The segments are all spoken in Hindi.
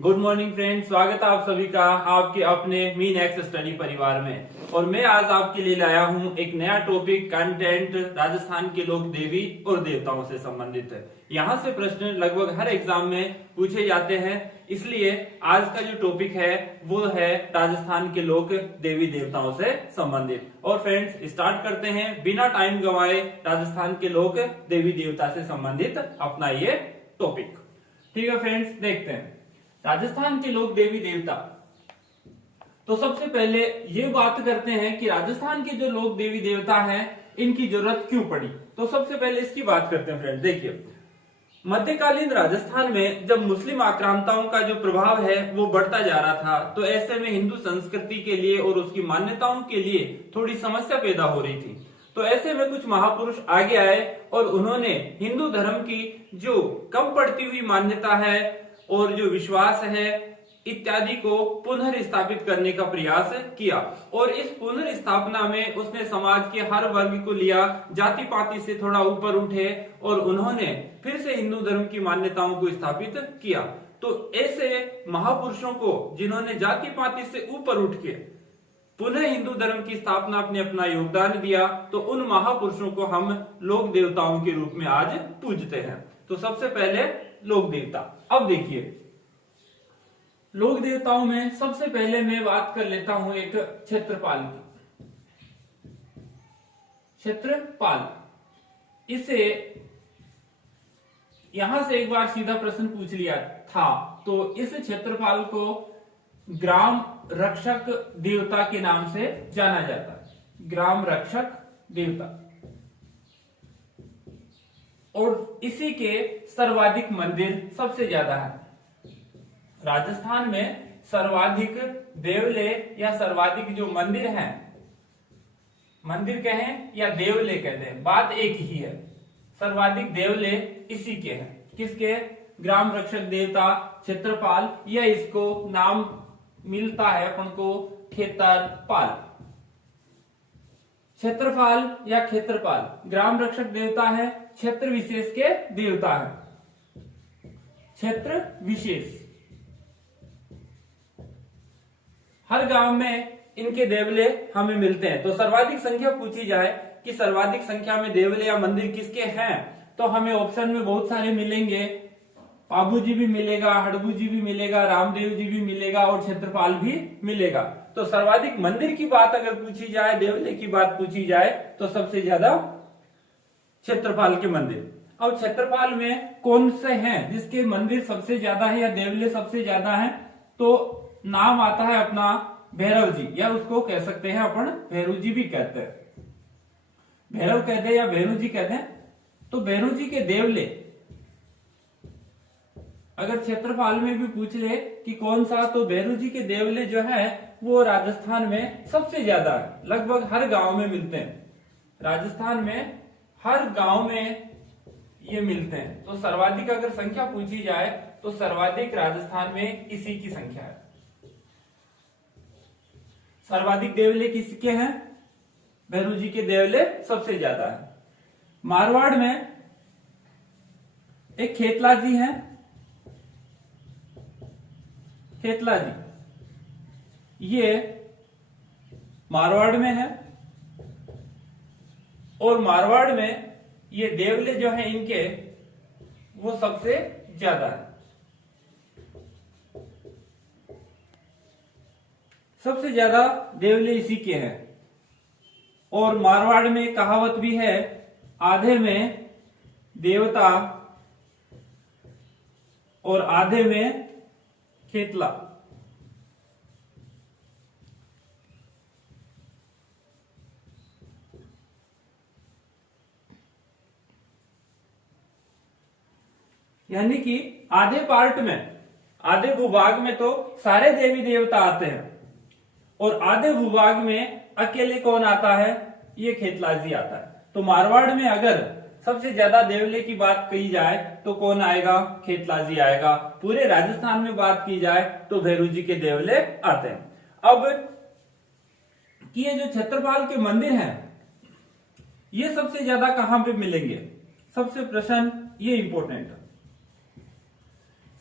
गुड मॉर्निंग फ्रेंड्स, स्वागत है आप सभी का आपके अपने मीन एक्स स्टडी परिवार में। और मैं आज आपके लिए लाया हूं एक नया टॉपिक कंटेंट राजस्थान के लोक देवी और देवताओं से संबंधित है। यहाँ से प्रश्न लगभग हर एग्जाम में पूछे जाते हैं, इसलिए आज का जो टॉपिक है वो है राजस्थान के लोक देवी देवताओं से संबंधित। और फ्रेंड्स स्टार्ट करते हैं बिना टाइम गंवाए राजस्थान के लोक देवी देवता से संबंधित अपना ये टॉपिक। ठीक है फ्रेंड्स, देखते हैं राजस्थान के लोक देवी देवता। तो सबसे पहले ये बात करते हैं कि राजस्थान के जो लोक देवी देवता हैं इनकी जरूरत क्यों पड़ी। तो सबसे पहले इसकी बात करते हैं फ्रेंड्स। देखिए, मध्यकालीन राजस्थान में जब मुस्लिम आक्रांताओं का जो प्रभाव है वो बढ़ता जा रहा था, तो ऐसे में हिंदू संस्कृति के लिए और उसकी मान्यताओं के लिए थोड़ी समस्या पैदा हो रही थी। तो ऐसे में कुछ महापुरुष आगे आए और उन्होंने हिंदू धर्म की जो कम पड़ती हुई मान्यता है और जो विश्वास है इत्यादि को पुनर्स्थापित करने का प्रयास किया। और इस पुनर्स्थापना में उसने समाज के हर वर्ग को लिया, जाति पाति से थोड़ा ऊपर उठे और उन्होंने फिर से हिंदू धर्म की मान्यताओं को स्थापित किया। तो ऐसे महापुरुषों को जिन्होंने जाति पाति से ऊपर उठ के पुनः हिंदू धर्म की स्थापना अपने अपना योगदान दिया, तो उन महापुरुषों को हम लोक देवताओं के रूप में आज पूजते हैं। तो सबसे पहले लोक देवता। अब देखिए, लोक देवताओं में सबसे पहले मैं बात कर लेता हूं एक क्षेत्रपाल की। क्षेत्रपाल, इसे यहां से एक बार सीधा प्रश्न पूछ लिया था, तो इस क्षेत्रपाल को ग्राम रक्षक देवता के नाम से जाना जाता है। ग्राम रक्षक देवता। और इसी के सर्वाधिक मंदिर सबसे ज्यादा है। राजस्थान में सर्वाधिक देवले या सर्वाधिक जो मंदिर हैं, मंदिर कहें या देवले कहते हैं, बात एक ही है। सर्वाधिक देवले इसी के हैं। किसके? ग्राम रक्षक देवता क्षेत्रपाल, या इसको नाम मिलता है अपन को खेतरपाल। क्षेत्रपाल या खेतरपाल ग्राम रक्षक देवता है, क्षेत्र विशेष के देवता है। क्षेत्र विशेष, हर गांव में इनके देवले हमें मिलते हैं। तो सर्वाधिक संख्या पूछी जाए कि सर्वाधिक संख्या में देवले या मंदिर किसके हैं, तो हमें ऑप्शन में बहुत सारे मिलेंगे। पाबू जी भी मिलेगा, हड़बू जी भी मिलेगा, रामदेव जी भी मिलेगा और क्षेत्रपाल भी मिलेगा। तो सर्वाधिक मंदिर की बात अगर पूछी जाए, देवले की बात पूछी जाए, तो सबसे ज्यादा क्षेत्रपाल के मंदिर। अब क्षेत्रपाल में कौन से हैं जिसके मंदिर सबसे ज्यादा है या देवले सबसे ज्यादा है, तो नाम आता है अपना भैरव जी, या उसको कह सकते हैं अपन भैरू जी भी कहते हैं। भैरव कहते हैं या भैरू जी कहते हैं। तो भैरू जी के देवले अगर क्षेत्रपाल में भी पूछ ले कि कौन सा, तो भैरू जी के देवले जो है वो राजस्थान में सबसे ज्यादा है। लगभग हर गांव में मिलते हैं। राजस्थान में हर गांव में ये मिलते हैं। तो सर्वाधिक अगर संख्या पूछी जाए तो सर्वाधिक राजस्थान में इसी की संख्या है। सर्वाधिक देवले किसके हैं? भैरू जी के देवले सबसे ज्यादा है। मारवाड़ में एक खेतला जी हैं। खेतला जी ये मारवाड़ में है, और मारवाड़ में ये देवले जो हैं इनके वो सबसे ज्यादा है। सबसे ज्यादा देवले इसी के हैं। और मारवाड़ में कहावत भी है, आधे में देवता और आधे में खेतला। यानी कि आधे पार्ट में, आधे भूभाग में तो सारे देवी देवता आते हैं, और आधे भूभाग में अकेले कौन आता है? ये खेतला जी आता है। तो मारवाड़ में अगर सबसे ज्यादा देवले की बात कही जाए तो कौन आएगा? खेतला जी आएगा। पूरे राजस्थान में बात की जाए तो भैरू जी के देवले आते हैं। अब कि ये जो क्षेत्रपाल के मंदिर हैं ये सबसे ज्यादा कहां पे मिलेंगे? सबसे प्रश्न ये इंपॉर्टेंट है।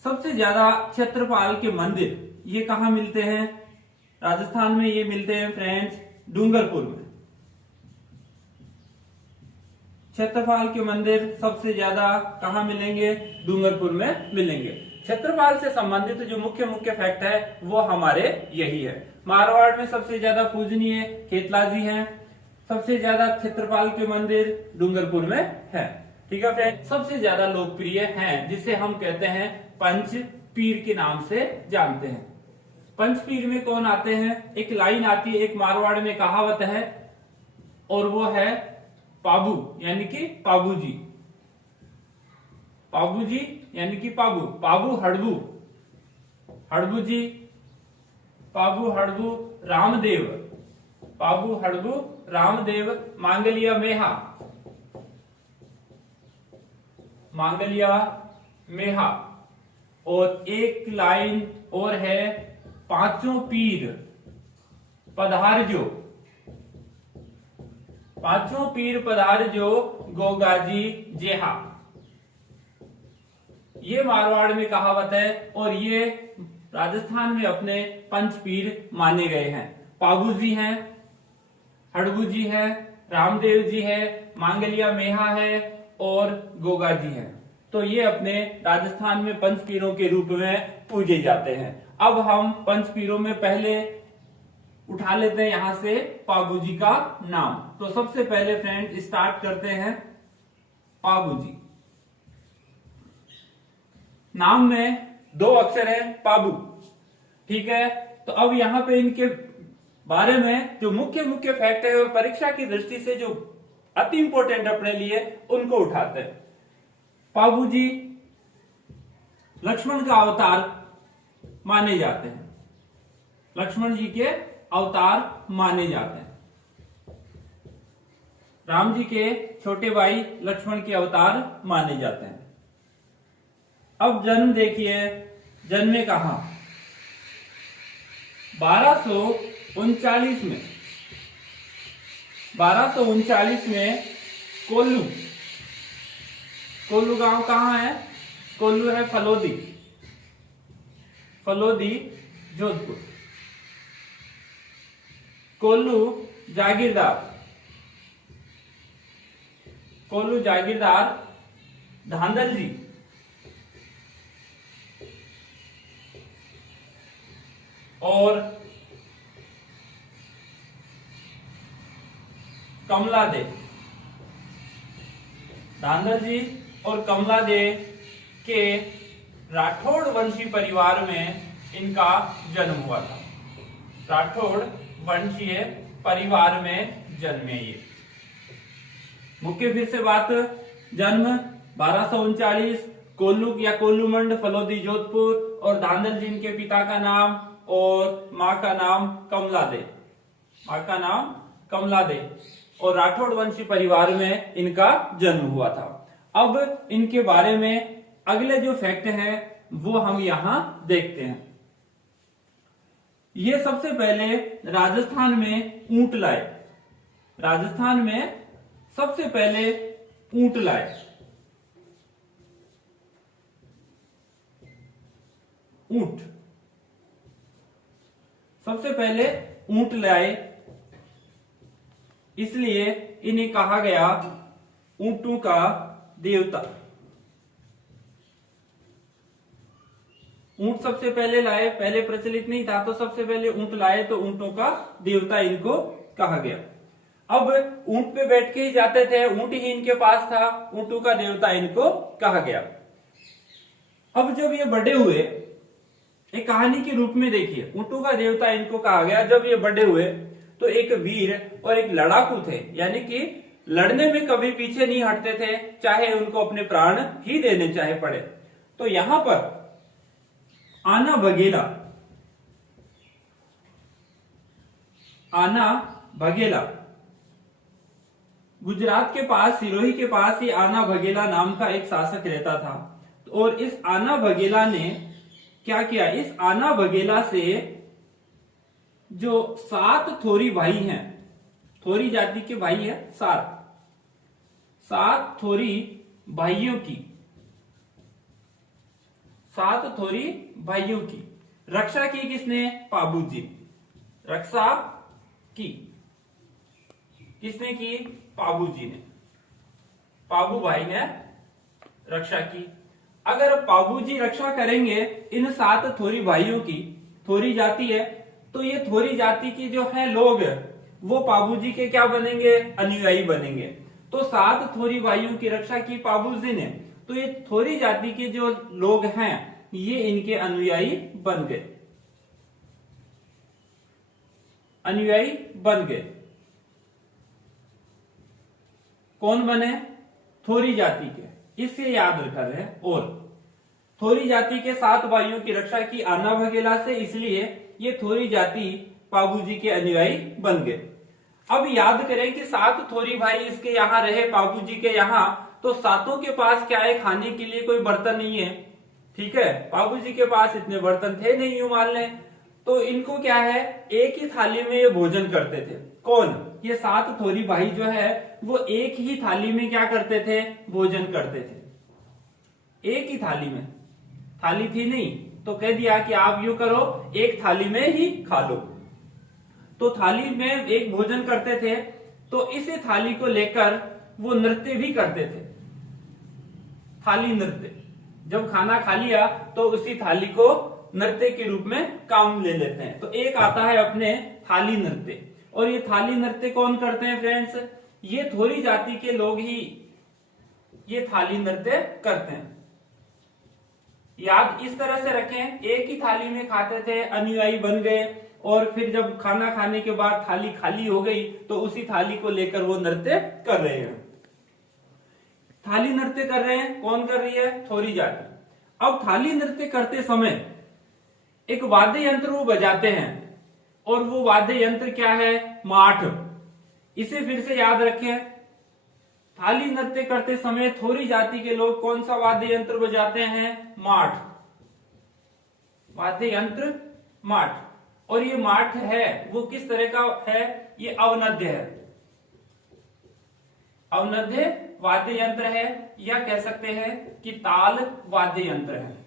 सबसे ज्यादा क्षेत्रफल के मंदिर ये कहाँ मिलते हैं? राजस्थान में ये मिलते हैं फ्रेंड्स डूंगरपुर में। क्षेत्रफल के मंदिर सबसे ज्यादा कहाँ मिलेंगे? डूंगरपुर में मिलेंगे। क्षेत्रफल से संबंधित जो मुख्य मुख्य फैक्ट है वो हमारे यही है। मारवाड़ में सबसे ज्यादा पूजनीय खेतलाजी हैं। सबसे ज्यादा क्षेत्रफल के मंदिर डूंगरपुर में है। ठीक है फ्रेंड, सबसे ज्यादा लोकप्रिय हैं जिसे हम कहते हैं पंच पीर के नाम से जानते हैं। पंच पीर में कौन आते हैं? एक लाइन आती है, एक मारवाड़ में कहावत है और वो है पाबू यानी कि पाबू जी। पाबू जी यानी कि पाबू, पाबू हड़बू, हड़बू जी, पाबू हड़बू रामदेव, पाबू हड़बू रामदेव, मांगलिया मेहा, मांगलिया मेहा। और एक लाइन और है पांचों पीर पधारजो, पांचों पीर पधारजो गोगाजी जेहा। ये मारवाड़ में कहावत है और ये राजस्थान में अपने पंच पीर माने गए हैं। पाबू जी हैं, हड़बू जी है, रामदेव जी है, मांगलिया मेहा है और गोगा जी है। तो ये अपने राजस्थान में पंच पीरों के रूप में पूजे जाते हैं। अब हम पंच पीरों में पहले उठा लेते हैं यहां से पाबू जी का नाम। तो सबसे पहले फ्रेंड स्टार्ट करते हैं पाबू जी। नाम में दो अक्षर है पाबू। ठीक है, तो अब यहां पे इनके बारे में जो मुख्य मुख्य फैक्ट है और परीक्षा की दृष्टि से जो अति इंपॉर्टेंट अपने लिए उनको उठाते हैं। पाबू जी लक्ष्मण का अवतार माने जाते हैं, लक्ष्मण जी के अवतार माने जाते हैं। राम जी के छोटे भाई लक्ष्मण के अवतार माने जाते हैं। अब जन्म देखिए, जन्मे कहां? 1239 में, 1239 में कोल्लू, कोल्लू गांव कहां है? कोल्लू है फलोदी, फलोदी जोधपुर। कोल्लू जागीरदार, कोल्लू जागीरदार धांधल जी। और कमला दे, धांधल जी और कमला दे के राठौड़ वंशी परिवार में इनका जन्म हुआ था। राठौड़ वंशीय परिवार में जन्मे ये। मुख्य फिर से बात, जन्म 1239, कोल्लू या कोल्लूमंड फलोदी जोधपुर, और धांधल जी इनके पिता का नाम और मां का नाम कमला दे, मां का नाम कमला दे, और राठौड़ वंशी परिवार में इनका जन्म हुआ था। अब इनके बारे में अगले जो फैक्ट हैं वो हम यहां देखते हैं। ये सबसे पहले राजस्थान में ऊंट लाए, राजस्थान में सबसे पहले ऊंट लाए। ऊंट सबसे पहले ऊंट लाए, इसलिए इन्हें कहा गया ऊंटों का देवता। ऊंट सबसे पहले लाए, पहले प्रचलित नहीं था तो सबसे पहले ऊंट लाए तो ऊंटों का देवता इनको कहा गया। अब ऊंट पे बैठ के ही जाते थे, ऊंट ही इनके पास था, ऊंटों का देवता इनको कहा गया। अब जब ये बड़े हुए, एक कहानी के रूप में देखिए, ऊंटों का देवता इनको कहा गया। जब ये बड़े हुए तो एक वीर और एक लड़ाकू थे, यानी कि लड़ने में कभी पीछे नहीं हटते थे, चाहे उनको अपने प्राण ही देने चाहे पड़े। तो यहां पर आना बघेला, आना बघेला, गुजरात के पास सिरोही के पास ही आना बघेला नाम का एक शासक रहता था। और इस आना बघेला ने क्या किया, इस आना बघेला से जो 7 थोरी भाई हैं, थोरी जाति के भाई हैं 7 थोरी भाइयों की सात थोरी भाइयों की रक्षा की किसने? पाबूजी। रक्षा की किसने की? पाबूजी ने। पाबू भाई ने रक्षा की। अगर पाबूजी रक्षा करेंगे इन सात थोरी भाइयों की, थोरी जाति है, तो ये थोरी जाति की जो है लोग वो पाबूजी के क्या बनेंगे? अनुयायी बनेंगे। तो सात थोरी भाइयों की रक्षा की पाबूजी ने, तो ये थोरी जाति के जो लोग हैं ये इनके अनुयायी बन गए, अनुयायी बन गए। कौन बने? थोरी जाति के। इससे याद रखा रहे। और थोरी जाति के सात भाइयों की रक्षा की आना भगेला से, इसलिए ये थोरी जाति पाबूजी के अनुयायी बन गए। अब याद करें कि सात थोरी भाई इसके यहाँ रहे, पाबूजी के यहाँ, तो सातों के पास क्या है? खाने के लिए कोई बर्तन नहीं है। ठीक है, बाबूजी के पास इतने बर्तन थे नहीं, यूं मान लें। तो इनको क्या है? एक ही थाली में ये भोजन करते थे। कौन? ये सात थोरी भाई जो है वो एक ही थाली में क्या करते थे? भोजन करते थे। एक ही थाली में, थाली थी नहीं तो कह दिया कि आप यूं करो, एक थाली में ही खा लो। तो थाली में एक भोजन करते थे, तो इसी थाली को लेकर वो नृत्य भी करते थे। थाली नृत्य, जब खाना खा लिया तो उसी थाली को नृत्य के रूप में काम ले लेते हैं। तो एक आता है अपने थाली नृत्य। और ये थाली नृत्य कौन करते हैं फ्रेंड्स? ये थोरी जाति के लोग ही ये थाली नृत्य करते हैं। याद इस तरह से रखें, एक ही थाली में खाते थे, अनुयायी बन गए, और फिर जब खाना खाने के बाद थाली खाली हो गई तो उसी थाली को लेकर वो नृत्य कर रहे हैं। थाली नृत्य कर रहे हैं। कौन कर रही है? थोरी जाति। अब थाली नृत्य करते समय एक वाद्य यंत्र वो बजाते हैं, और वो वाद्य यंत्र क्या है? माठ। इसे फिर से याद रखें, थाली नृत्य करते समय थोरी जाति के लोग कौन सा वाद्य यंत्र बजाते हैं? माठ। वाद्य यंत्र माठ। और ये माठ है वो किस तरह का है? ये अवनद्य है, अवनद्य वाद्य यंत्र है, या कह सकते हैं कि ताल वाद्य यंत्र है।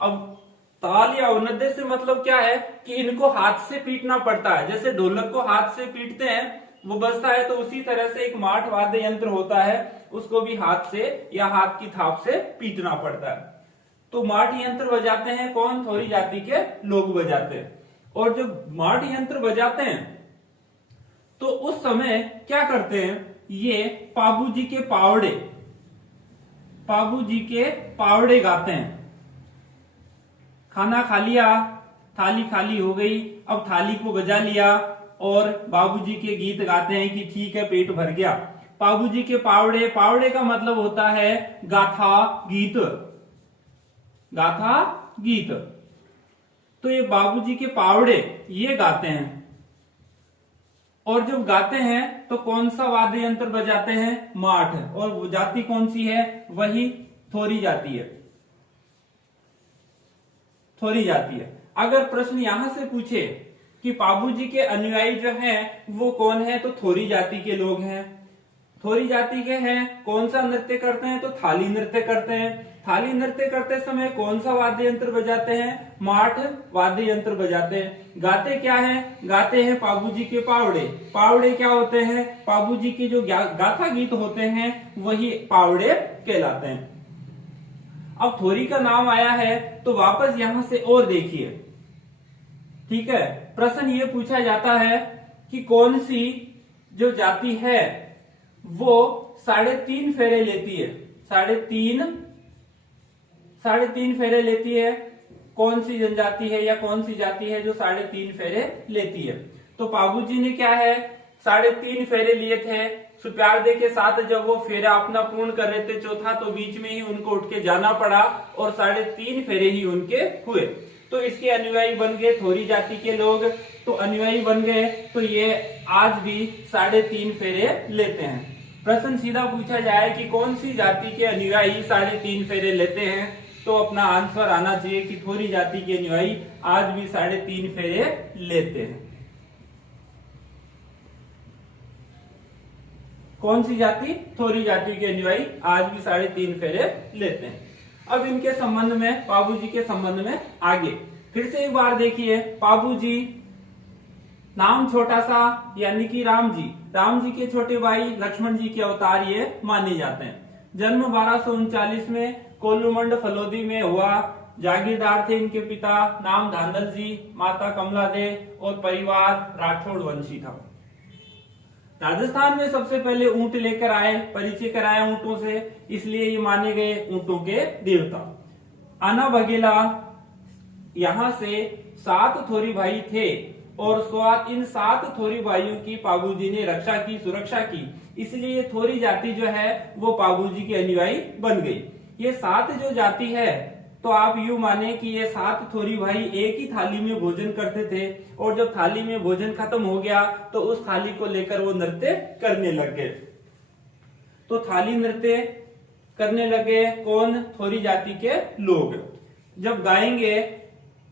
अब ताल या अवनद्य से मतलब क्या है कि इनको हाथ से पीटना पड़ता है। जैसे ढोलक को हाथ से पीटते हैं वो बजता है, तो उसी तरह से एक माठ वाद्य यंत्र होता है, उसको भी हाथ से या हाथ की थाप से पीटना पड़ता है। तो माठ यंत्र बजाते हैं कौन? थोरी जाति के लोग बजाते हैं। और जब माठ यंत्र बजाते हैं तो उस समय क्या करते हैं? ये पाबूजी के पावड़े, पाबूजी के पावड़े गाते हैं। खाना खा लिया, थाली खाली हो गई, अब थाली को बजा लिया और बाबूजी के गीत गाते हैं कि ठीक है पेट भर गया। बाबूजी के पावड़े, पावड़े का मतलब होता है गाथा गीत, गाथा गीत। तो ये बाबूजी के पावड़े ये गाते हैं। और जब गाते हैं तो कौन सा वाद्य यंत्र बजाते हैं? माठ। और वो जाति कौन सी है? वही थोरी जाति है, थोरी जाति है। अगर प्रश्न यहां से पूछे कि बाबूजी के अनुयायी जो हैं वो कौन है, तो थोरी जाति के लोग हैं। थोरी जाति के हैं, कौन सा नृत्य करते हैं? तो थाली नृत्य करते हैं। थाली नृत्य करते समय कौन सा वाद्य यंत्र बजाते हैं? माठ वाद्य यंत्र बजाते हैं। गाते क्या हैं? गाते हैं बाबूजी के पावड़े। पावड़े क्या होते हैं? बाबूजी के जो गाथा गीत होते हैं वही पावड़े कहलाते हैं। अब थोरी का नाम आया है तो वापस यहां से और देखिए, ठीक है। प्रश्न ये पूछा जाता है कि कौन सी जो जाति है वो 3.5 फेरे लेती है? 3.5 फेरे लेती है। कौन सी जनजाति है या कौन सी जाति है जो 3.5 फेरे लेती है? तो बाबूजी ने क्या है 3.5 फेरे लिए थे। सुप्यारदे के साथ जब वो फेरा अपना पूर्ण कर रहे थे चौथा, तो बीच में ही उनको उठ के जाना पड़ा और 3.5 फेरे ही उनके हुए। तो इसके अनुयायी बन गए थोरी जाति के लोग। तो अनुयायी बन गए तो ये आज भी 3.5 फेरे लेते हैं। प्रश्न सीधा पूछा जाए कि कौन सी जाति के अनुयायी 3.5 फेरे लेते हैं, तो अपना आंसर आना चाहिए कि थोरी जाति के अनुयायी आज भी 3.5 फेरे लेते हैं। कौन सी जाति? थोरी जाति के अनुयायी आज भी 3.5 फेरे लेते हैं। अब इनके संबंध में, पाबूजी के संबंध में आगे फिर से एक बार देखिए। पाबूजी नाम छोटा सा यानी कि राम जी के छोटे भाई लक्ष्मण जी के अवतार ये माने जाते हैं। जन्म 1239 में कोल्लूमंड फलोदी में हुआ। जागीरदार थे इनके पिता, नाम धांधल जी, माता कमला दे और परिवार राठौड़ वंशी था। राजस्थान में सबसे पहले ऊंट लेकर आए, परिचय कराया ऊंटों से, इसलिए ये माने गए ऊंटों के देवता। आना बघेला यहां से 7 थोरी भाई थे और इन 7 थोरी भाइयों की पाबूजी ने रक्षा की, सुरक्षा की, इसलिए ये थोरी जाति जो है वो पाबूजी की अनुयायी बन गई। ये 7 जो जाति है तो आप यूं माने कि ये 7 थोरी भाई एक ही थाली में भोजन करते थे और जब थाली में भोजन खत्म हो गया तो उस थाली को लेकर वो नृत्य करने लग गए। तो थाली नृत्य करने लगे कौन? थोरी जाति के लोग। जब गाएंगे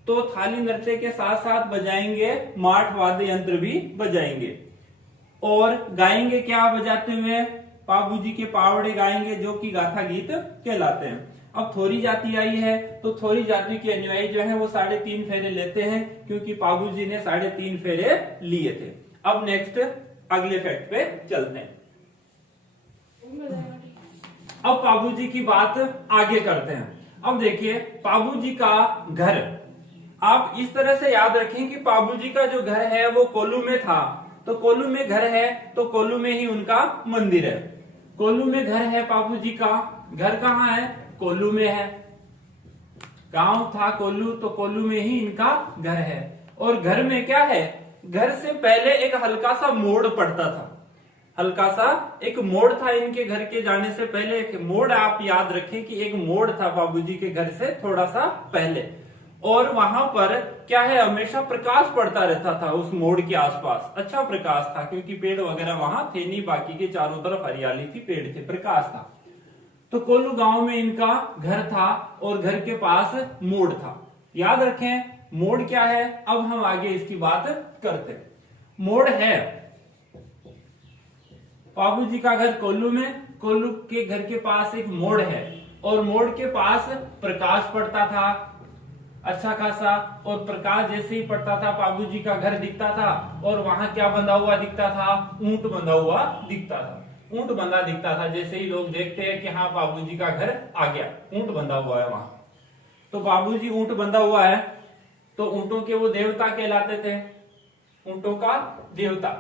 तो थाली नृत्य के साथ साथ बजाएंगे, माठ वाद्य यंत्र भी बजाएंगे। और गाएंगे क्या बजाते हुए? पाबूजी के पावड़े गाएंगे जो कि गाथा गीत कहलाते हैं। अब थोरी जाति आई है तो थोरी जाति के अनुयायी जो है वो 3.5 फेरे लेते हैं क्योंकि पाबूजी ने 3.5 फेरे लिए थे। अब नेक्स्ट अगले फैक्ट पे चलते हैं। अब पाबूजी की बात आगे करते हैं। अब देखिए पाबूजी का घर, आप इस तरह से याद रखें कि पाबूजी का जो घर है वो कोल्लू में था, तो कोल्लू में घर है तो कोल्लू में ही उनका मंदिर है। कोल्लू में घर है पाबूजी का, घर कहाँ है? कोल्लू में है। गांव था कोल्लू तो कोल्लू में ही इनका घर है। और घर में क्या है? घर से पहले एक हल्का सा मोड़ पड़ता था, हल्का सा एक मोड़ था इनके घर के जाने से पहले। एक मोड़ आप याद रखें कि एक मोड़ था बाबूजी के घर से थोड़ा सा पहले, और वहां पर क्या है? हमेशा प्रकाश पड़ता रहता था उस मोड़ के आसपास। अच्छा प्रकाश था क्योंकि पेड़ वगैरह वहां थे नहीं, बाकी के चारों तरफ हरियाली थी, पेड़ थे, प्रकाश था। तो कोल्लू गांव में इनका घर था और घर के पास मोड़ था। याद रखें मोड़ क्या है। अब हम आगे इसकी बात करते हैं। मोड़ है बाबूजी का घर कोल्लू में, कोल्लू के घर के पास एक मोड़ है और मोड़ के पास प्रकाश पड़ता था अच्छा खासा, और प्रकाश जैसे ही पड़ता था बाबूजी का घर दिखता था। और वहां क्या बंधा हुआ दिखता था? ऊंट बंधा हुआ दिखता था। ऊंट बंधा दिखता था, जैसे ही लोग देखते हैं कि हाँ बाबूजी का घर आ गया, ऊंट बंधा हुआ है वहां। तो बाबूजी ऊंट बंधा हुआ है तो ऊंटों के वो देवता कहलाते थे, ऊंटों का देवता।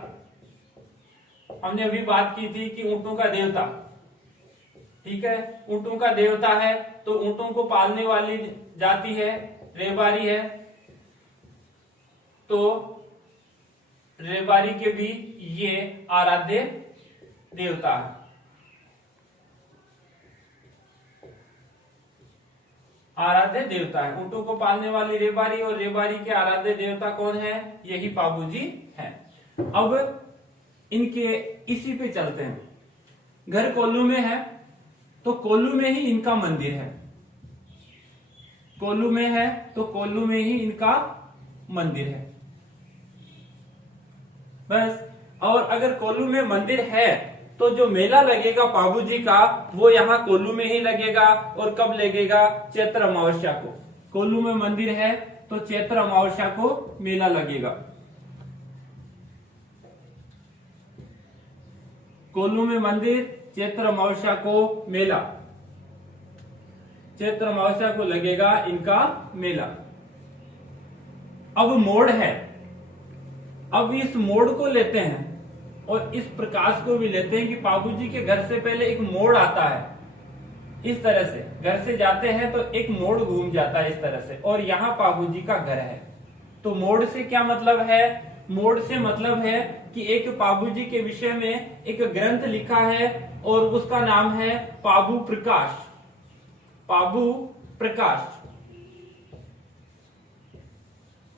हमने अभी बात की थी कि ऊंटों का देवता, ठीक है, ऊंटों का देवता है तो ऊंटों को पालने वाली जाति है रेबारी है। तो रेबारी के भी ये आराध्य देवता है। आराध्य देवता है, ऊंटों को पालने वाली रेबारी, और रेबारी के आराध्य देवता कौन है? यही बाबूजी है। अब इनके इसी पे चलते हैं। घर कोल्लू में है तो कोल्लू में ही इनका मंदिर है। कोल्लू में है तो कोल्लू में ही इनका मंदिर है बस। और अगर कोल्लू में मंदिर है तो जो मेला लगेगा बाबूजी का वो यहाँ कोल्लू में ही लगेगा। और कब लगेगा? चैत्र अमावस्या को। कोल्लू में मंदिर है तो चैत्र अमावस्या को मेला लगेगा। कोल्लू में मंदिर, चैत्र अमावस्या को मेला, चैत्र अमावस्या को लगेगा इनका मेला। अब मोड़ है, अब इस मोड़ को लेते हैं और इस प्रकाश को भी लेते हैं कि बाबूजी के घर से पहले एक मोड़ आता है। इस तरह से घर से जाते हैं तो एक मोड़ घूम जाता है इस तरह से, और यहाँ बाबूजी का घर है। तो मोड़ से क्या मतलब है? मोड़ से मतलब है कि एक बाबूजी के विषय में एक ग्रंथ लिखा है और उसका नाम है पाबू प्रकाश। पाबू प्रकाश,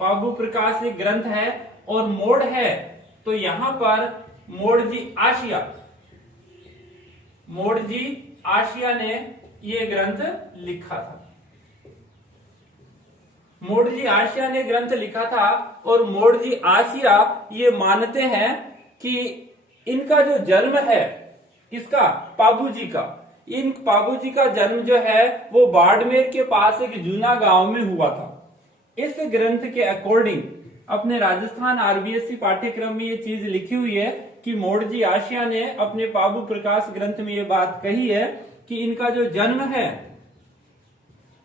पाबू प्रकाश एक ग्रंथ है। और मोड़ है तो यहां पर मोड़जी आशिया, मोड़जी आशिया ने ये ग्रंथ लिखा था। मोड़जी आशिया ने ग्रंथ लिखा था और मोड़जी आशिया ये मानते हैं कि इनका जो जन्म है, किसका? बाबूजी का, इन बाबूजी का जन्म जो है वो बाड़मेर के पास एक जूना गांव में हुआ था। इस ग्रंथ के अकॉर्डिंग अपने राजस्थान आरबीएससी पाठ्यक्रम में ये चीज लिखी हुई है कि मोड़जी आशिया ने अपने बाबू प्रकाश ग्रंथ में ये बात कही है कि इनका जो जन्म है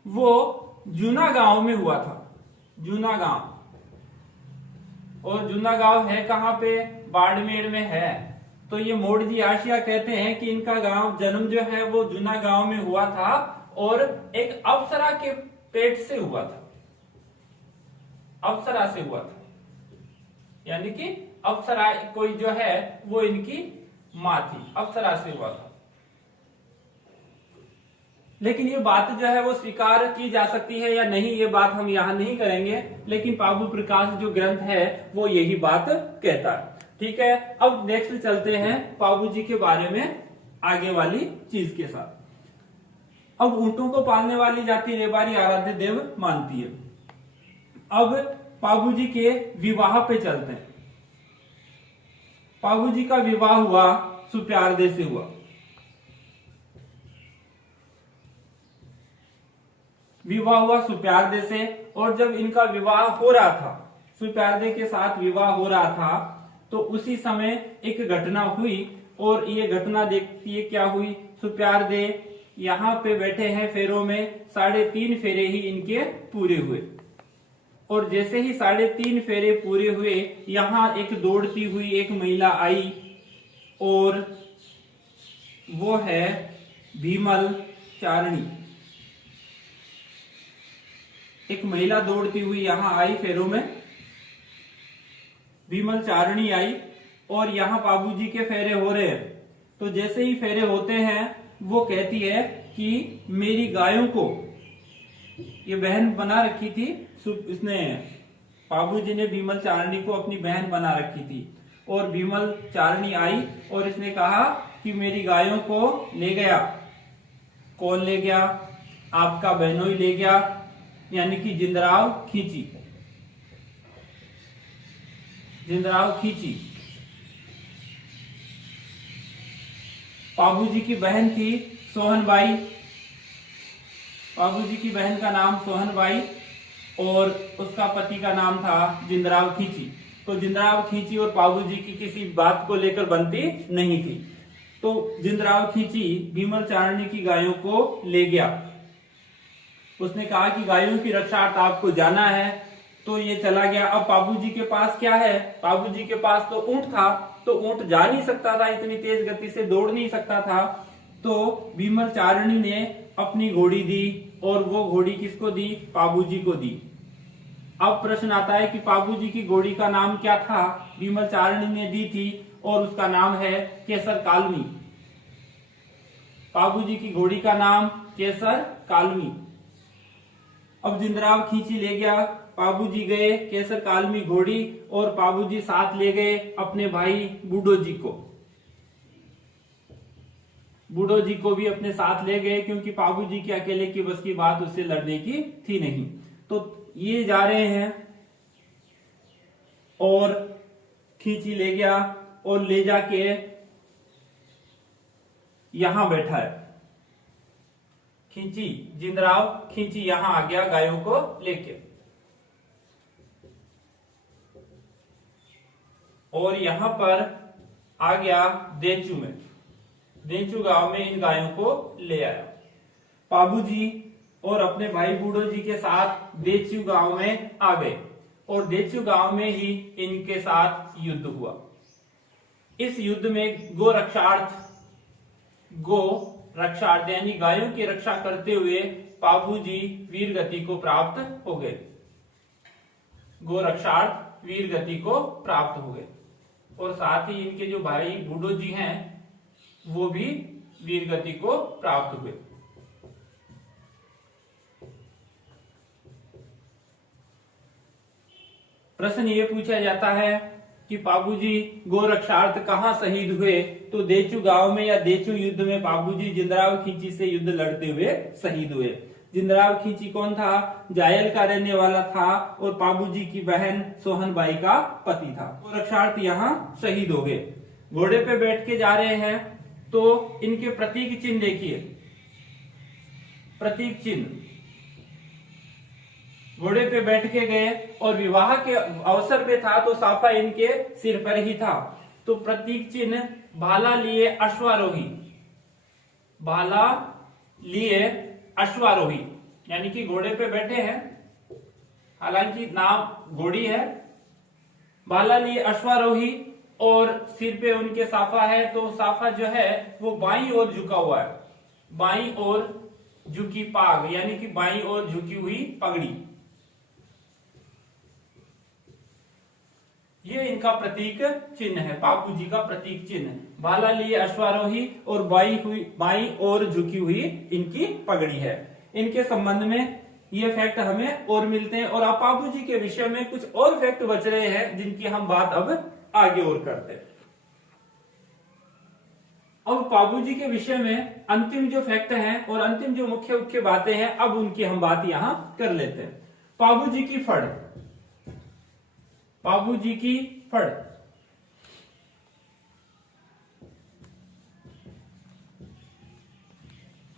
वो जूना गांव में हुआ था। जूना गांव, और जूना गांव है कहां पे? बाड़मेर में है। तो ये मोड़जी आशिया कहते हैं कि इनका गांव जन्म जो है वो जूना गांव में हुआ था और एक अप्सरा के पेट से हुआ था। अप्सरा से हुआ था, यानी कि अप्सरा कोई जो है वो इनकी मां थी, अप्सरा से हुआ था। लेकिन ये बात जो है वो स्वीकार की जा सकती है या नहीं, ये बात हम यहां नहीं करेंगे, लेकिन बाबू प्रकाश जो ग्रंथ है वो यही बात कहता है। ठीक है, अब नेक्स्ट चलते हैं बाबू जी के बारे में आगे वाली चीज के साथ। अब ऊंटों को पालने वाली जाति रेबारी आराध्य देव मानती है। अब बाबूजी के विवाह पे चलते हैं। बाबूजी का विवाह हुआ सुप्यारदे से हुआ। विवाह हुआ सुप्यारदे से, और जब इनका विवाह हो रहा था, सुप्यारदे के साथ विवाह हो रहा था, तो उसी समय एक घटना हुई, और ये घटना देखती है क्या हुई। सुप्यारदे यहाँ पे बैठे हैं फेरों में, 3.5 फेरे ही इनके पूरे हुए, और जैसे ही 3.5 फेरे पूरे हुए, यहां एक दौड़ती हुई एक महिला आई, और वो है भीमल चारणी। एक महिला दौड़ती हुई यहां आई फेरों में, भीमल चारणी आई, और यहां बाबूजी के फेरे हो रहे हैं। तो जैसे ही फेरे होते हैं, वो कहती है कि मेरी गायों को, ये बहन बना रखी थी, इसने बाबूजी ने भीमल चारणी को अपनी बहन बना रखी थी, और भीमल चारणी आई और इसने कहा कि मेरी गायों को ले गया। कौन ले गया? आपका बहनोई ले गया, यानी कि जिंदराव खींची। जिंदराव खींची बाबूजी की बहन थी सोहनबाई। बाबूजी की बहन का नाम सोहनबाई, और उसका पति का नाम था जिंदराव खींची। तो जिंदराव खींची और बाबूजी की किसी बात को लेकर बनती नहीं थी। तो जिंदराव खींची भीमल चारणी की गायों को ले गया। उसने कहा कि गायों की रक्षार्थ आपको जाना है, तो ये चला गया। अब बाबूजी के पास क्या है? बाबूजी के पास तो ऊंट था, तो ऊंट जा नहीं सकता था, इतनी तेज गति से दौड़ नहीं सकता था। तो भीमल चारणी ने अपनी घोड़ी दी, और वो घोड़ी किसको दी? बाबूजी को दी। अब प्रश्न आता है कि बाबूजी की घोड़ी का नाम क्या था? भीमल चारणी ने दी थी, और उसका नाम है केसर कालमी। बाबूजी की घोड़ी का नाम केसर कालमी। अब जिंदराव खींची ले गया, बाबूजी गए केसर कालमी घोड़ी, और बाबूजी साथ ले गए अपने भाई बूढ़ो जी को। बूढ़ो जी को भी अपने साथ ले गए, क्योंकि बाबूजी के अकेले की बस की बात उससे लड़ने की थी नहीं। तो ये जा रहे हैं, और खींची ले गया, और ले जाके यहां बैठा है। खींची, जिंदराव खींची यहां आ गया गायों को लेके, और यहां पर आ गया देचू में। देचू गांव में इन गायों को ले आया। बाबूजी और अपने भाई बूढ़ो जी के साथ देचू गांव में आ गए, और देचू गांव में ही इनके साथ युद्ध हुआ। इस युद्ध में गो रक्षार्थ यानी गायों की रक्षा करते हुए बाबूजी वीर गति को प्राप्त हो गए। गो रक्षार्थ वीर गति को प्राप्त हो गए, और साथ ही इनके जो भाई बूढ़ो जी हैं वो भी वीर गति को प्राप्त हुए। प्रश्न ये पूछा जाता है कि बाबूजी गो रक्षार्थ कहाँ शहीद हुए? तो देचू गांव में या देचू युद्ध में बाबूजी जिंदराव खींची से युद्ध लड़ते हुए शहीद हुए। जिंदराव खींची कौन था? जायल का रहने वाला था, और बाबूजी की बहन सोहनबाई का पति था। गो रक्षार्थ यहाँ शहीद हो गए। घोड़े पे बैठ के जा रहे हैं, तो इनके प्रतीक चिन्ह देखिए। प्रतीक चिन्ह। घोड़े पे बैठ के गए और विवाह के अवसर पे था तो साफा इनके सिर पर ही था। तो प्रतीक चिन्ह भाला लिए अश्वारोही, भाला लिए अश्वारोही यानी कि घोड़े पे बैठे हैं, हालांकि नाम घोड़ी है। भाला लिए अश्वारोही और सिर पे उनके साफा है, तो साफा जो है वो बाईं ओर झुका हुआ है, बाईं ओर झुकी पाग यानी कि बाईं ओर झुकी हुई पगड़ी। ये इनका प्रतीक चिन्ह है, बापू जी का प्रतीक चिन्ह। भाला लिए अश्वारोही और बाईं ओर झुकी हुई इनकी पगड़ी है। इनके संबंध में ये फैक्ट हमें और मिलते हैं, और अब बापू जी के विषय में कुछ और फैक्ट बच रहे हैं जिनकी हम बात अब आगे और करते हैं। अब बापू जी के विषय में अंतिम जो फैक्ट हैं और अंतिम जो मुख्य मुख्य बातें हैं, अब उनकी हम बात यहां कर लेते हैं। बापू जी की फड़, बापू जी की फड़।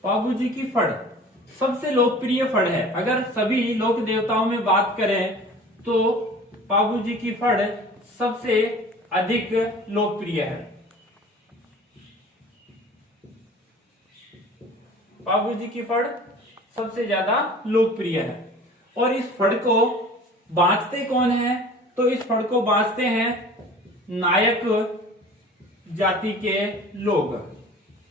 बापू जी की फड़ सबसे लोकप्रिय फड़ है। अगर सभी लोक देवताओं में बात करें तो बापू जी की फड़ सबसे अधिक लोकप्रिय है। बापू जी की फड़ सबसे ज्यादा लोकप्रिय है। और इस फड़ को बांचते कौन है? तो इस फड़ को बांचते हैं नायक जाति के लोग।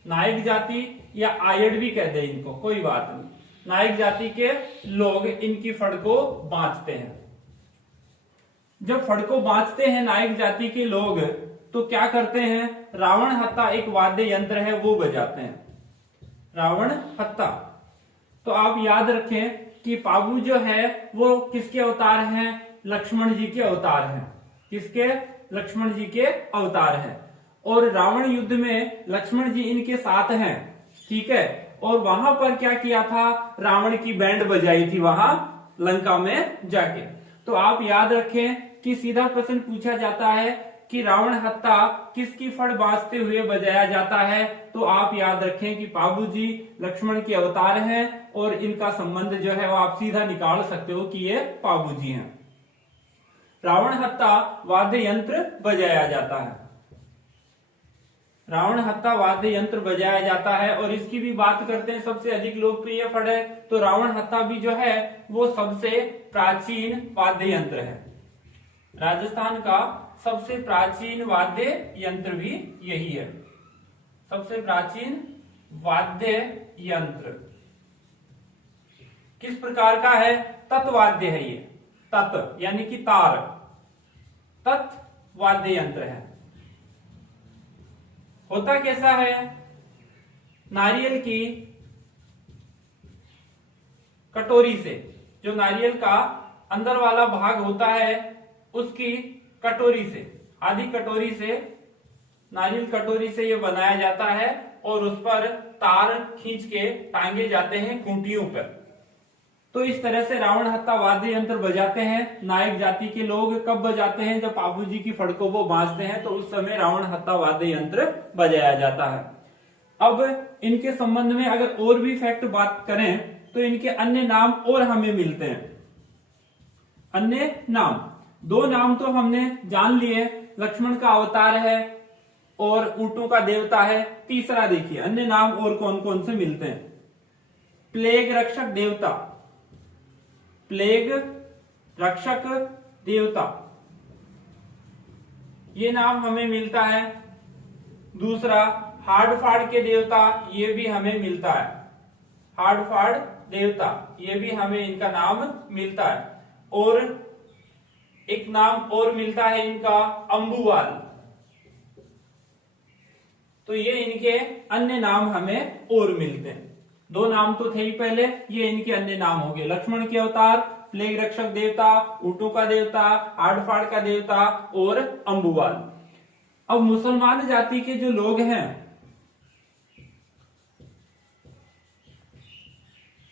नायक जाति या आयड भी कहते हैं इनको, कोई बात नहीं। नायक जाति के लोग इनकी फड़ को बांचते हैं। जब फड़ को बांचते हैं नायक जाति के लोग तो क्या करते हैं? रावण हत्ता एक वाद्य यंत्र है वो बजाते हैं, रावण हत्ता। तो आप याद रखें कि पाबू जो है वो किसके अवतार हैं? लक्ष्मण जी के अवतार हैं। किसके? लक्ष्मण जी के अवतार हैं। और रावण युद्ध में लक्ष्मण जी इनके साथ हैं, ठीक है। और वहां पर क्या किया था? रावण की बैंड बजाई थी वहां लंका में जाके। तो आप याद रखें कि सीधा प्रश्न पूछा जाता है कि रावण हत्ता किसकी फड़ बांचते हुए बजाया जाता है? तो आप याद रखें कि बाबू जी लक्ष्मण के अवतार हैं और इनका संबंध जो है वो आप सीधा निकाल सकते हो कि ये बाबू जी हैं। रावण हत्ता वाद्य यंत्र बजाया जाता है, रावण हत्ता वाद्य यंत्र बजाया जाता है। और इसकी भी बात करते हैं, सबसे अधिक लोकप्रिय फड़ है तो रावण हत्ता भी जो है वो सबसे प्राचीन वाद्य यंत्र है। राजस्थान का सबसे प्राचीन वाद्य यंत्र भी यही है, सबसे प्राचीन वाद्य यंत्र। किस प्रकार का है? तत्वाद्य है ये, तत् यानी कि तार, तत् वाद्य यंत्र है। होता कैसा है? नारियल की कटोरी से, जो नारियल का अंदर वाला भाग होता है उसकी कटोरी से, आधी कटोरी से, नारियल कटोरी से ये बनाया जाता है और उस पर तार खींच के टांगे जाते हैं खूंटियों पर। तो इस तरह से रावण हत्ता वाद्य यंत्र बजाते हैं नायक जाति के लोग। कब बजाते हैं? जब बाबू जी की फड़ को वो बांचते हैं तो उस समय रावण हत्ता वाद्य यंत्र बजाया जाता है। अब इनके संबंध में अगर और भी फैक्ट बात करें तो इनके अन्य नाम और हमें मिलते हैं। अन्य नाम, दो नाम तो हमने जान लिए, लक्ष्मण का अवतार है और ऊंटों का देवता है। तीसरा देखिए अन्य नाम और कौन कौन से मिलते हैं। प्लेग रक्षक देवता, प्लेग रक्षक देवता, ये नाम हमें मिलता है। दूसरा हाड़ फाड़ के देवता, ये भी हमें मिलता है, हाड़ फाड़ देवता, ये भी हमें इनका नाम मिलता है। और एक नाम और मिलता है इनका अंबुवाल। तो ये इनके अन्य नाम हमें और मिलते हैं। दो नाम तो थे ही पहले, ये इनके अन्य नाम हो गए। लक्ष्मण के अवतार, प्लेग रक्षक देवता, ऊंटों का देवता, आड़ फाड़ का देवता और अंबुवाल। अब मुसलमान जाति के जो लोग हैं,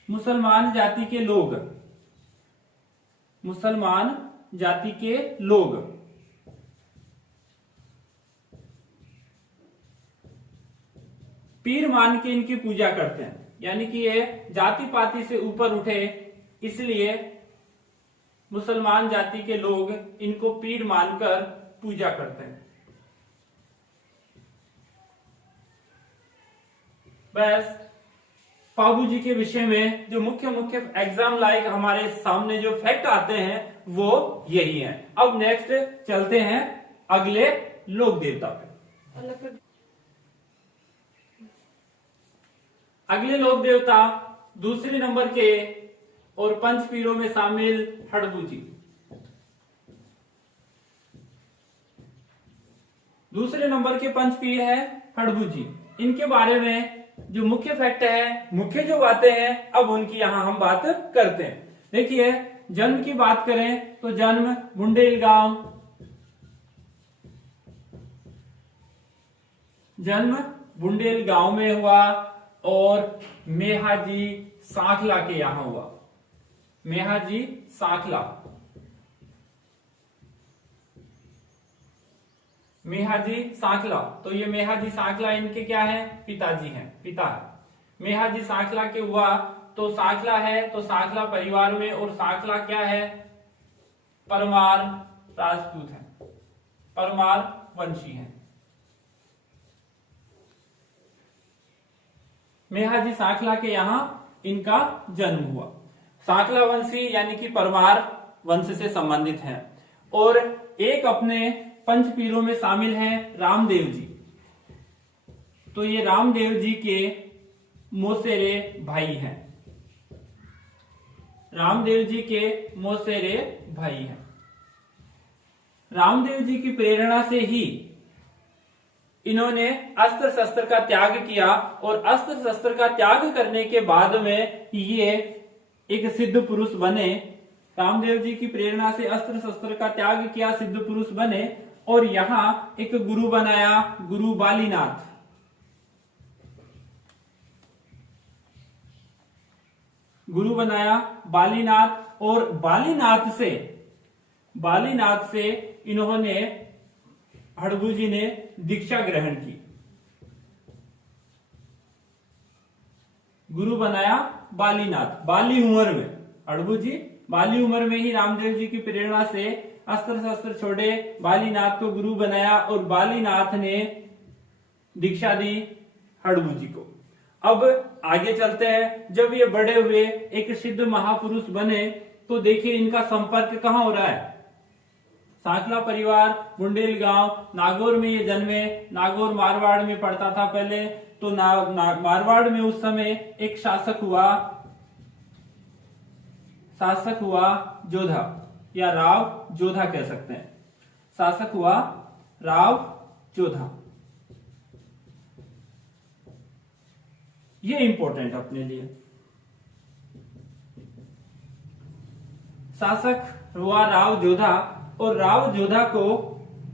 मुसलमान जाति के लोग, मुसलमान जाति के लोग पीर मान के इनकी पूजा करते हैं। यानी कि ये जाति पाति से ऊपर उठे, इसलिए मुसलमान जाति के लोग इनको पीर मानकर पूजा करते हैं। बस बाबू जी के विषय में जो मुख्य मुख्य एग्जाम लाइक हमारे सामने जो फैक्ट आते हैं वो यही है। अब नेक्स्ट चलते हैं अगले लोक देवता पे। अगले लोक देवता दूसरे नंबर के और पंच पीरों में शामिल हड़बू जी। दूसरे नंबर के पंच पीर है हड़बू जी। इनके बारे में जो मुख्य फैक्ट है, मुख्य जो बातें हैं, अब उनकी यहां हम बात करते हैं। देखिए, जन्म की बात करें तो जन्म बुंडेल गांव में हुआ और मेहाजी सांखला के यहां हुआ। मेहाजी सांखला तो ये मेहाजी सांखला इनके क्या है? पिताजी हैं, पिता है। मेहाजी सांखला के हुआ तो सांखला है तो सांखला परिवार में, और सांखला क्या है? परमार राजपूत है, परमार वंशी है। मेहाजी सांखला के यहां इनका जन्म हुआ। सांखला वंशी यानी कि परमार वंश से संबंधित हैं। और एक अपने पंच पीरों में शामिल हैं रामदेव जी। तो ये रामदेव जी के मौसेरे भाई हैं। रामदेव जी के मौसेरे भाई हैं। रामदेव जी की प्रेरणा से ही इन्होंने अस्त्र शस्त्र का त्याग किया, और अस्त्र शस्त्र का त्याग करने के बाद में ये एक सिद्ध पुरुष बने। रामदेव जी की प्रेरणा से अस्त्र शस्त्र का त्याग किया, सिद्ध पुरुष बने, और यहां एक गुरु बनाया, गुरु बालीनाथ। गुरु बनाया बालीनाथ, और बालीनाथ से इन्होंने हड़बू जी ने दीक्षा ग्रहण की। गुरु बनाया बालीनाथ, बाली उम्र में। हड़बू जी बाली उम्र में ही रामदेव जी की प्रेरणा से अस्त्र शस्त्र छोड़े, बालीनाथ को गुरु बनाया, और बालीनाथ ने दीक्षा दी हड़बू जी को। अब आगे चलते हैं। जब ये बड़े हुए, एक सिद्ध महापुरुष बने, तो देखिए इनका संपर्क कहां हो रहा है? सांखला परिवार, बुंडेल गांव, नागौर में ये जन्मे। नागौर मारवाड़ में पड़ता था पहले। तो मारवाड़ में उस समय एक शासक हुआ जोधा, या राव जोधा कह सकते हैं। शासक हुआ राव जोधा। ये इंपॉर्टेंट अपने लिए। शासक हुआ राव जोधा, और राव जोधा को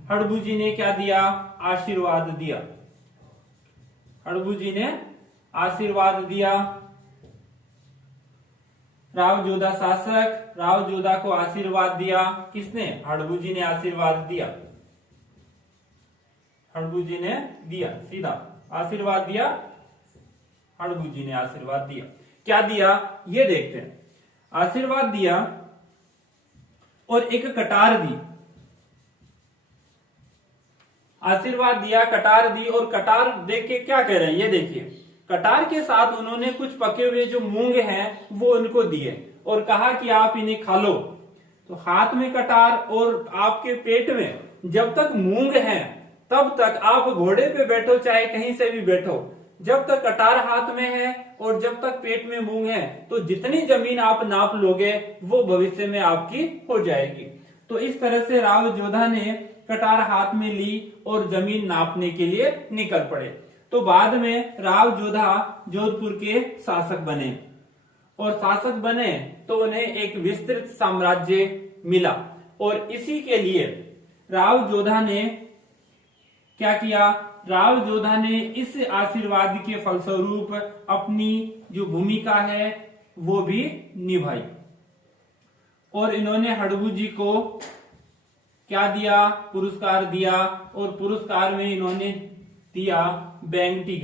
हड़बू जी ने क्या दिया? आशीर्वाद दिया। हड़बू जी ने आशीर्वाद दिया। राव जोधा शासक, राव जोधा को आशीर्वाद दिया। किसने? हड़बू जी ने आशीर्वाद दिया। हड़बू जी ने दिया, सीधा आशीर्वाद दिया। हड़बू जी ने आशीर्वाद दिया। क्या दिया ये देखते हैं। आशीर्वाद दिया और एक कटार दी। आशीर्वाद दिया, कटार दी, और कटार देख के क्या कह रहे हैं ये देखिए। कटार के साथ उन्होंने कुछ पके हुए जो मूंग हैं वो उनको दिए और कहा कि आप इन्हें खा लो। तो हाथ में कटार और आपके पेट में जब तक मूंग है तब तक आप घोड़े पे बैठो चाहे कहीं से भी बैठो, जब तक कटार हाथ में है और जब तक पेट में मूंग है तो जितनी जमीन आप नाप लोगे वो भविष्य में आपकी हो जाएगी। तो इस तरह से राव जोधा ने कटार हाथ में ली और जमीन नापने के लिए निकल पड़े। तो बाद में राव जोधा जोधपुर के शासक बने, और शासक बने तो उन्हें एक विस्तृत साम्राज्य मिला। और इसी के लिए राव जोधा ने क्या किया? राव जोधा ने इस आशीर्वाद के फलस्वरूप अपनी जो भूमिका है वो भी निभाई, और इन्होंने हड़बू जी को क्या दिया? पुरस्कार दिया, और पुरस्कार में इन्होंने दिया बेंगटी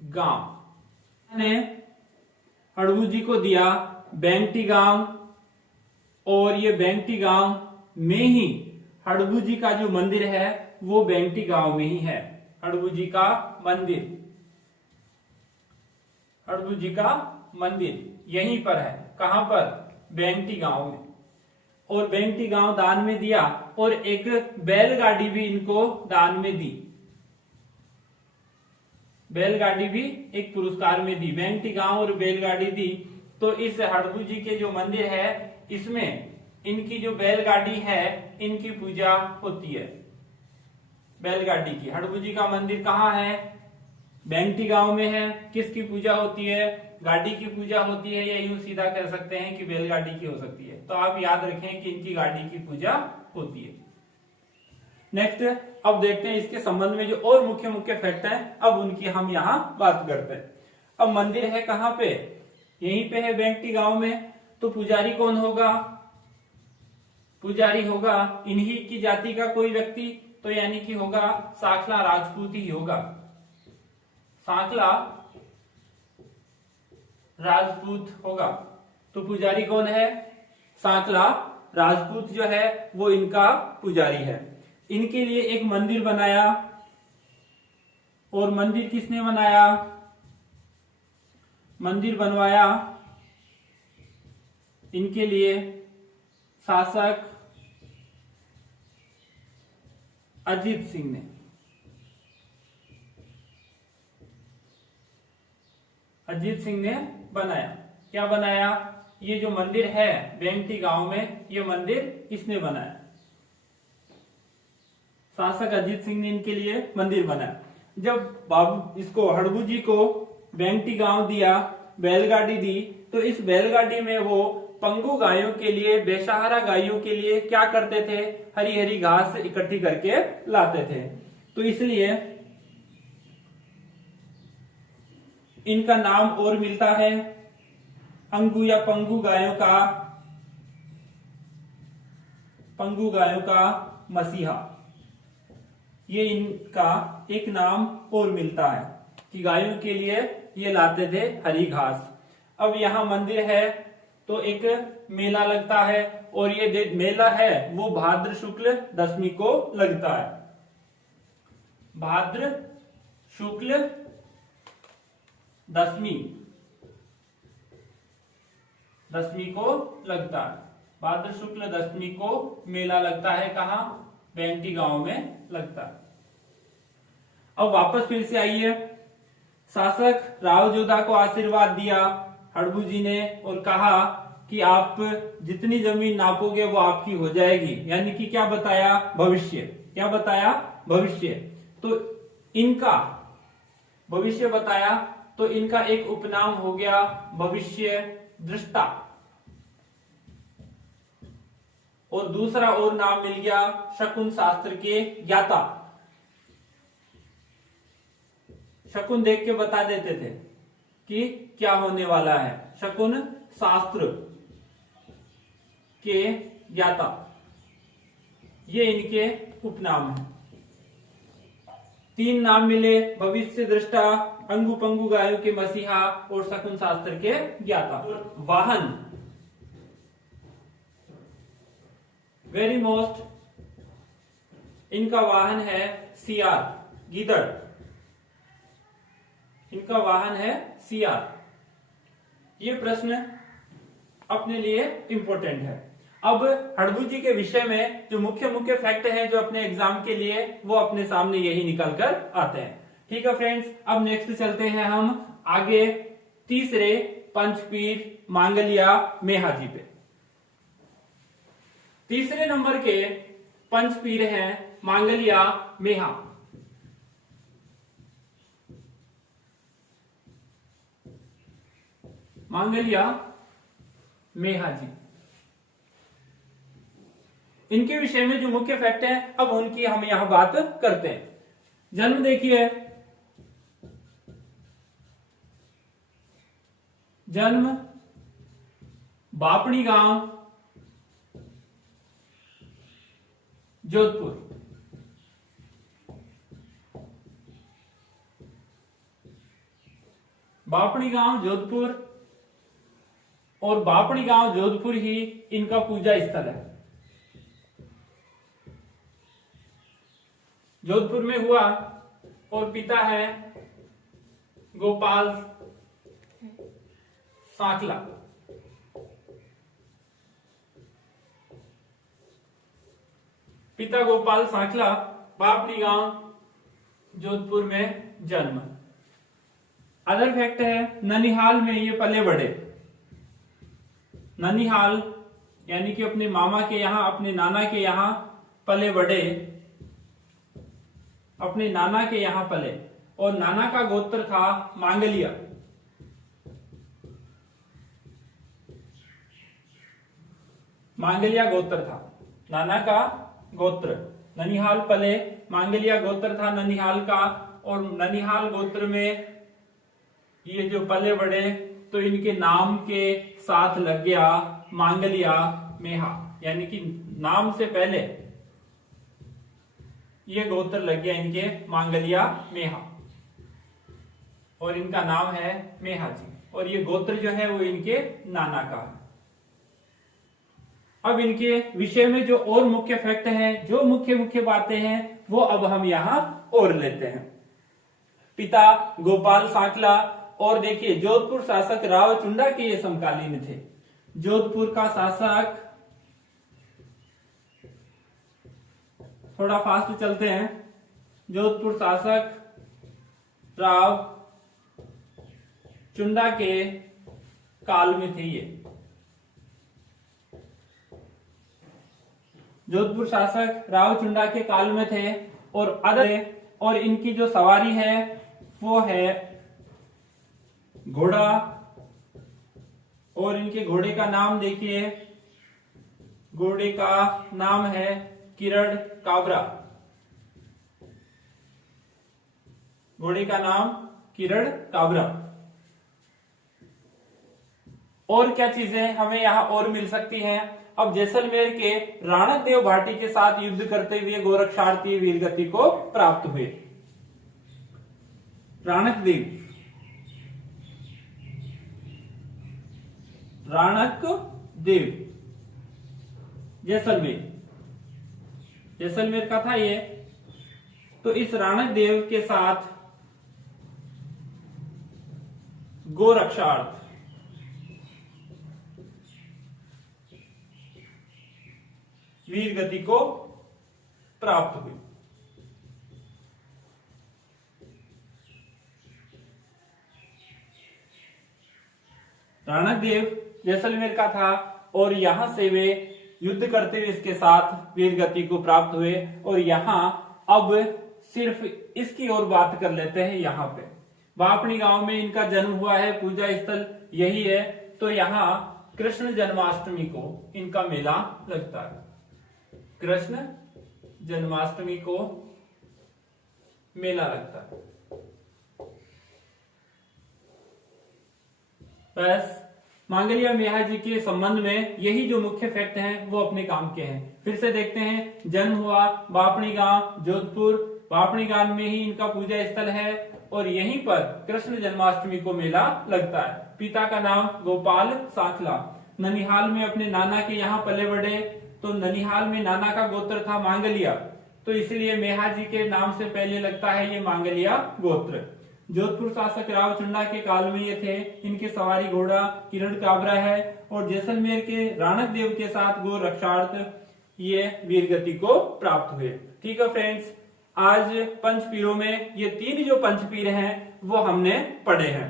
गांव ने हड़बू जी को दिया बेंगटी गांव, और ये बेंगटी गांव में ही हड़बू जी का जो मंदिर है वो बेंगटी गांव में ही है। हड़बू जी का मंदिर, हड़बू जी का मंदिर यहीं पर है। कहां पर? बेंगटी गांव में। और बेंगटी गांव दान में दिया, और एक बैलगाड़ी भी इनको दान में दी। बैलगाड़ी भी एक पुरस्कार में दी। बेंगटी गांव और बैलगाड़ी दी। तो इस हड़बू जी के जो मंदिर है इसमें इनकी जो बैलगाड़ी है इनकी पूजा होती है। बैलगाड़ी की। हड़बू जी का मंदिर कहाँ है? बेंगटी गांव में है। किसकी पूजा होती है? गाड़ी की पूजा होती है, या यूं सीधा कह सकते हैं कि बैलगाड़ी की हो सकती है। तो आप याद रखें कि इनकी गाड़ी की पूजा होती है। नेक्स्ट, अब देखते हैं इसके संबंध में जो और मुख्य मुख्य फैक्ट हैं, अब उनकी हम यहाँ बात करते हैं। अब मंदिर है कहाँ पे? यहीं पे है बेंगटी गांव में। तो पुजारी कौन होगा? पुजारी होगा इन्हीं की जाति का कोई व्यक्ति, तो यानी कि होगा साखला राजपूत ही होगा। साखला राजपूत होगा। तो पुजारी कौन है? साखला राजपूत जो है वो इनका पुजारी है। इनके लिए एक मंदिर बनाया, और मंदिर किसने बनाया? मंदिर बनवाया इनके लिए शासक अजीत सिंह ने। अजीत सिंह ने बनाया। क्या बनाया? ये जो मंदिर है बेंगटी गांव में, ये मंदिर इसने बनाया। शासक अजीत सिंह ने इनके लिए मंदिर बनाया। जब बाबू इसको हड़बू जी को बेंगटी गांव दिया, बैलगाड़ी दी, तो इस बैलगाड़ी में वो पंगु गायों के लिए, बेसहारा गायों के लिए क्या करते थे? हरी हरी घास इकट्ठी करके लाते थे। तो इसलिए इनका नाम और मिलता है अंगू या पंगु गायों का, पंगु गायों का मसीहा। ये इनका एक नाम और मिलता है कि गायों के लिए ये लाते थे हरी घास। अब यहाँ मंदिर है तो एक मेला लगता है, और ये मेला है वो भाद्र शुक्ल दशमी को लगता है। भाद्र शुक्ल दशमी को लगता है। भाद्र शुक्ल दशमी को मेला लगता है। कहाँ? बेंगटी गांव में लगता है। अब वापस फिर से आइए। शासक राव जोधा को आशीर्वाद दिया हड़बू जी ने, और कहा कि आप जितनी जमीन नापोगे वो आपकी हो जाएगी। यानी कि क्या बताया? भविष्य। क्या बताया? भविष्य। तो इनका भविष्य बताया, तो इनका एक उपनाम हो गया भविष्य दृष्टा, और दूसरा और नाम मिल गया शकुन शास्त्र के ज्ञाता। शकुन देख के बता देते थे कि क्या होने वाला है। शकुन शास्त्र के ज्ञाता, ये इनके उपनाम हैं। 3 नाम मिले, भविष्य दृष्टा, अंगु पंगु गायों के मसीहा और शकुन शास्त्र के ज्ञाता। वाहन, वेरी मोस्ट, इनका वाहन है सियार, गीदड़। इनका वाहन है सियार। ये प्रश्न अपने लिए इंपॉर्टेंट है। अब हड़बू जी के विषय में जो मुख्य मुख्य फैक्ट हैं जो अपने एग्जाम के लिए, वो अपने सामने यही निकल कर आते हैं। ठीक है फ्रेंड्स, अब नेक्स्ट चलते हैं हम आगे तीसरे पंचपीर मांगलिया मेहा जी पे। तीसरे नंबर के पंचपीर हैं मांगलिया मेहा। मांगलिया मेहा जी, इनके विषय में जो मुख्य फैक्ट है अब उनकी हम यहां बात करते हैं। जन्म देखिए, जन्म बापड़ी गांव, जोधपुर। बापड़ी गांव जोधपुर, और बापड़ी गांव जोधपुर ही इनका पूजा स्थल है। जोधपुर में हुआ और पिता है गोपाल सांकला। पिता गोपाल सांकला, बापड़ी गांव जोधपुर में जन्म। अदर फैक्ट है, ननिहाल में ये पले बढ़े। ननिहाल यानी कि अपने मामा के यहां, अपने नाना के यहां पले बढ़े, अपने नाना के यहां पले, और नाना का गोत्र था मांगलिया। मांगलिया गोत्र था नाना का गोत्र। ननिहाल पले, मांगलिया गोत्र था ननिहाल का, और ननिहाल गोत्र में ये जो पले बढ़े तो इनके नाम के साथ लग गया मांगलिया मेहा, यानी कि नाम से पहले ये गोत्र लग गया इनके मांगलिया मेहा, और इनका नाम है मेहा जी, और ये गोत्र जो है वो इनके नाना का है। अब इनके विषय में जो और मुख्य फैक्ट हैं, जो मुख्य मुख्य बातें हैं, वो अब हम यहां और लेते हैं। पिता गोपाल सांकला, और देखिए जोधपुर शासक राव चुंडा के ये समकालीन थे। जोधपुर का शासक, थोड़ा फास्ट चलते हैं, जोधपुर शासक राव चुंडा के काल में थे ये। जोधपुर शासक राव चुंडा के काल में थे, और इनकी जो सवारी है वो है घोड़ा, और इनके घोड़े का नाम देखिए, घोड़े का नाम है किरण काबरा। घोड़े का नाम किरण काबरा। और क्या चीजें हमें यहां और मिल सकती हैं? अब जैसलमेर के राणक देव भाटी के साथ युद्ध करते हुए गोरक्षार्थी वीरगति को प्राप्त हुए। राणक देव जैसलमेर का था ये। तो इस राणक देव के साथ गोरक्षार्थ वीरगति को प्राप्त हुई। राणक देव जैसलमेर का था, और यहां से वे युद्ध करते हुए इसके साथ वीरगति को प्राप्त हुए। और यहां अब सिर्फ इसकी और बात कर लेते हैं। यहां पे बापड़ी गांव में इनका जन्म हुआ है, पूजा स्थल यही है। तो यहां कृष्ण जन्माष्टमी को इनका मेला लगता है। कृष्ण जन्माष्टमी को मेला लगता है। बस मांगलिया मेहा जी के संबंध में यही जो मुख्य फैक्ट हैं वो अपने काम के हैं। फिर से देखते हैं, जन्म हुआ बापड़ी गांव जोधपुर, बापड़ी गांव में ही इनका पूजा स्थल है, और यहीं पर कृष्ण जन्माष्टमी को मेला लगता है। पिता का नाम गोपाल सांकला, ननिहाल में अपने नाना के यहाँ पले बढ़े। तो ननिहाल में नाना का गोत्र था मांगलिया, तो इसलिए मेहा जी के नाम से पहले लगता है ये मांगलिया गोत्र। जोधपुर शासक राव चुंडा के काल में ये थे। इनके सवारी घोड़ा किरण काबरा है, और जैसलमेर के राणक देव के साथ गो रक्षार्थ ये वीरगति को प्राप्त हुए। ठीक है फ्रेंड्स, आज पंचपीरों में ये 3 जो पंचपीर हैं वो हमने पढ़े हैं।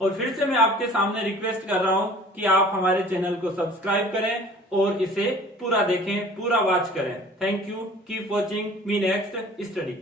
और फिर से मैं आपके सामने रिक्वेस्ट कर रहा हूं कि आप हमारे चैनल को सब्सक्राइब करें और इसे पूरा देखें, पूरा वॉच करें। Thank you, keep watching me next study.